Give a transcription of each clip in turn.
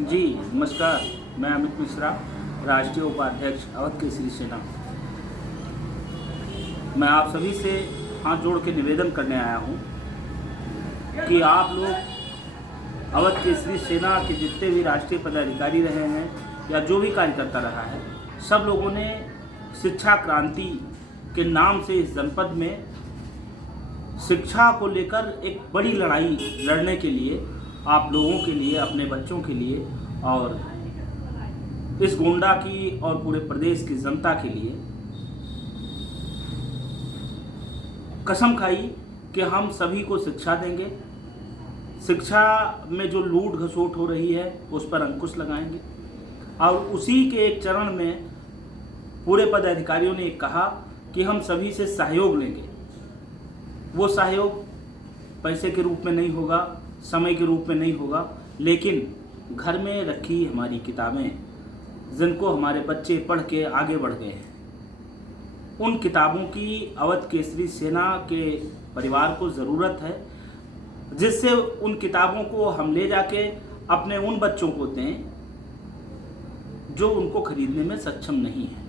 जी नमस्कार। मैं अमित मिश्रा, राष्ट्रीय उपाध्यक्ष अवध केसरी सेना। मैं आप सभी से हाथ जोड़ के निवेदन करने आया हूँ कि आप लोग अवध केसरी सेना के जितने भी राष्ट्रीय पदाधिकारी रहे हैं या जो भी कार्यकर्ता रहा है, सब लोगों ने शिक्षा क्रांति के नाम से इस जनपद में शिक्षा को लेकर एक बड़ी लड़ाई लड़ने के लिए, आप लोगों के लिए, अपने बच्चों के लिए और इस गोंडा की और पूरे प्रदेश की जनता के लिए कसम खाई कि हम सभी को शिक्षा देंगे। शिक्षा में जो लूट घसोट हो रही है उस पर अंकुश लगाएंगे और उसी के एक चरण में पूरे पदाधिकारियों ने कहा कि हम सभी से सहयोग लेंगे। वो सहयोग पैसे के रूप में नहीं होगा, समय के रूप में नहीं होगा, लेकिन घर में रखी हमारी किताबें जिनको हमारे बच्चे पढ़ के आगे बढ़ गए हैं, उन किताबों की अवध केसरी सेना के परिवार को ज़रूरत है, जिससे उन किताबों को हम ले जाके अपने उन बच्चों को दें जो उनको खरीदने में सक्षम नहीं है।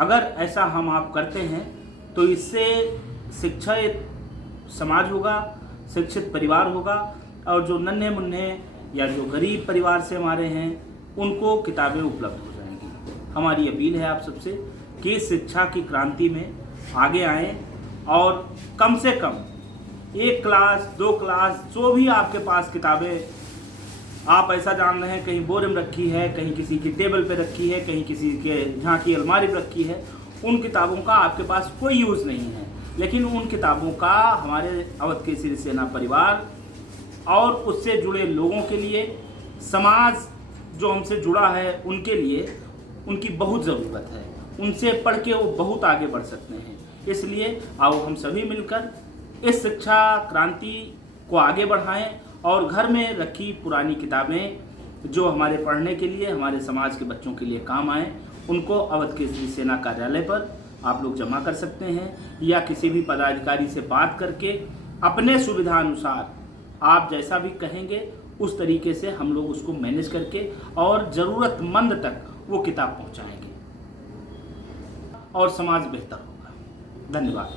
अगर ऐसा हम आप करते हैं तो इससे शिक्षित समाज होगा, शिक्षित परिवार होगा और जो नन्हे मुन्ने या जो गरीब परिवार से हमारे हैं उनको किताबें उपलब्ध हो जाएंगी। हमारी अपील है आप सबसे कि शिक्षा की क्रांति में आगे आएं और कम से कम 1 क्लास 2 क्लास जो भी आपके पास किताबें आप ऐसा जान रहे हैं, कहीं बोरे में रखी है, कहीं किसी की टेबल पे रखी है, कहीं किसी के जहाँ की अलमारी पे रखी है, उन किताबों का आपके पास कोई यूज़ नहीं है, लेकिन उन किताबों का हमारे अवध केसरी सेना परिवार और उससे जुड़े लोगों के लिए, समाज जो हमसे जुड़ा है उनके लिए उनकी बहुत ज़रूरत है। उनसे पढ़ के वो बहुत आगे बढ़ सकते हैं। इसलिए आओ हम सभी मिलकर इस शिक्षा क्रांति को आगे बढ़ाएं और घर में रखी पुरानी किताबें जो हमारे पढ़ने के लिए, हमारे समाज के बच्चों के लिए काम आएँ, उनको अवध केसरी सेना कार्यालय पर आप लोग जमा कर सकते हैं या किसी भी पदाधिकारी से बात करके अपने सुविधा अनुसार आप जैसा भी कहेंगे उस तरीके से हम लोग उसको मैनेज करके और ज़रूरतमंद तक वो किताब पहुंचाएंगे और समाज बेहतर होगा। धन्यवाद।